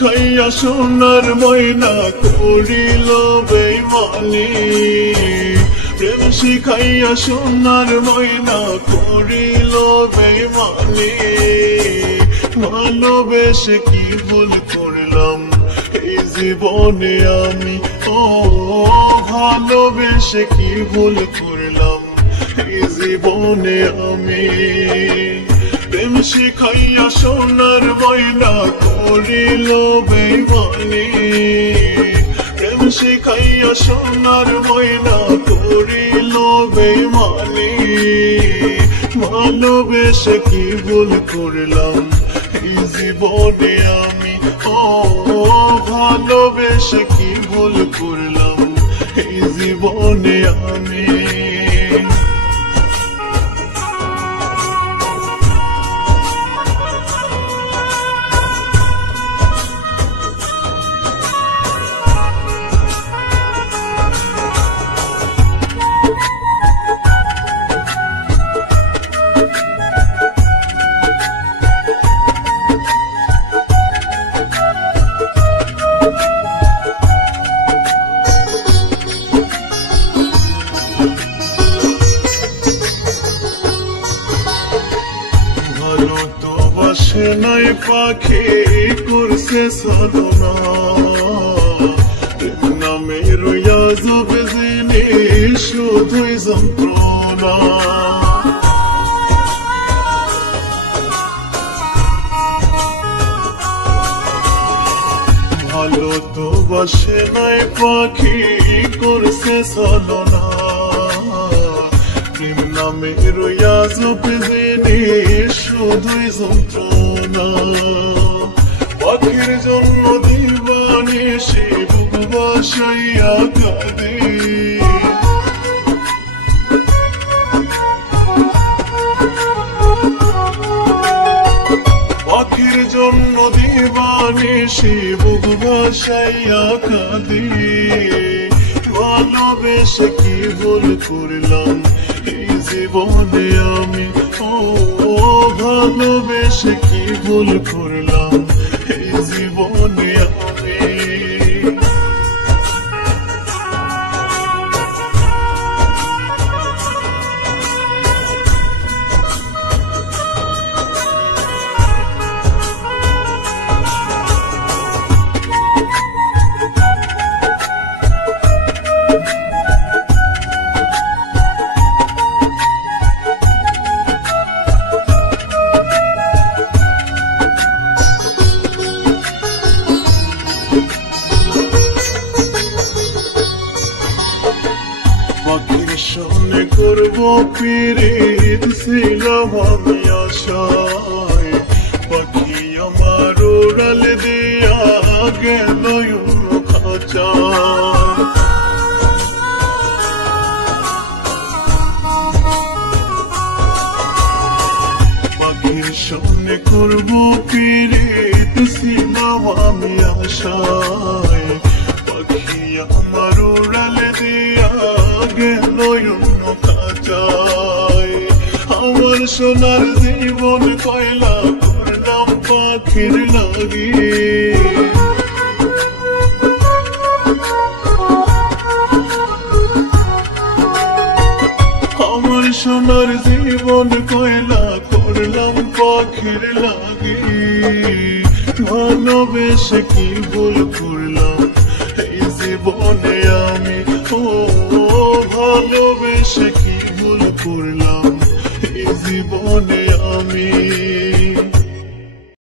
শিখাইয়া সোনার ময়না করিল বেইমানি, প্রেম শিখাইয়া সোনার ময়না করিল বেইমানি। ভালোবেসে কি ভুল করলাম এই জীবনে আমি, ও ভালোবেসে কি ভুল করলাম এই জীবনে আমি। প্রেম শিখাইয়া সোনার ময়না করিল বেইমানি, প্রেম শিখাইয়া সোনার ময়না করিল বেইমানি। ভালোবেসে কি ভুল করলাম এই জীবনে আমি, ও ভালোবেসে কি ভুল করলাম এই জীবনে আমি। বাসে নাই পাখি করছে সাধনা, প্রেম নামে রইয়া যাবে জিনিস শুধুই যন্ত্রণা। ভালো তো বাসে নাই পাখি করছে সাধনা, প্রেম নামে রইয়া যাবে জিনিস শুধুই যন্ত্রণা। পাখির জন্য দিবানিশি বুক বাসাইয়া কাঁদে, পাখির জন্য দিবানিশি বুক বাসাইয়া কাঁদে। ভালোবেসে কি ভুল করলাম এই জীবনে আমি, ও ভালোবেসে কি ভুল করলাম এই জীবনে আমি। পাখির সঙ্গে করবো পিরিত ছিলাম আমি আশায়, পাখি আমার উড়াল দিয়া গেল অন্য খাঁচায়। পাখির সঙ্গে করবো পিরিত ছিলাম আমি আশায়, পাখি আমার উড়াল দিয়া গেল অন্য খাঁচায়। আমার সোনার জীবন কয়লা করলাম পাখির লাগি, আমার সোনার জীবন কয়লা করলাম পাখির লাগি। ভালোবেসে কি ভুল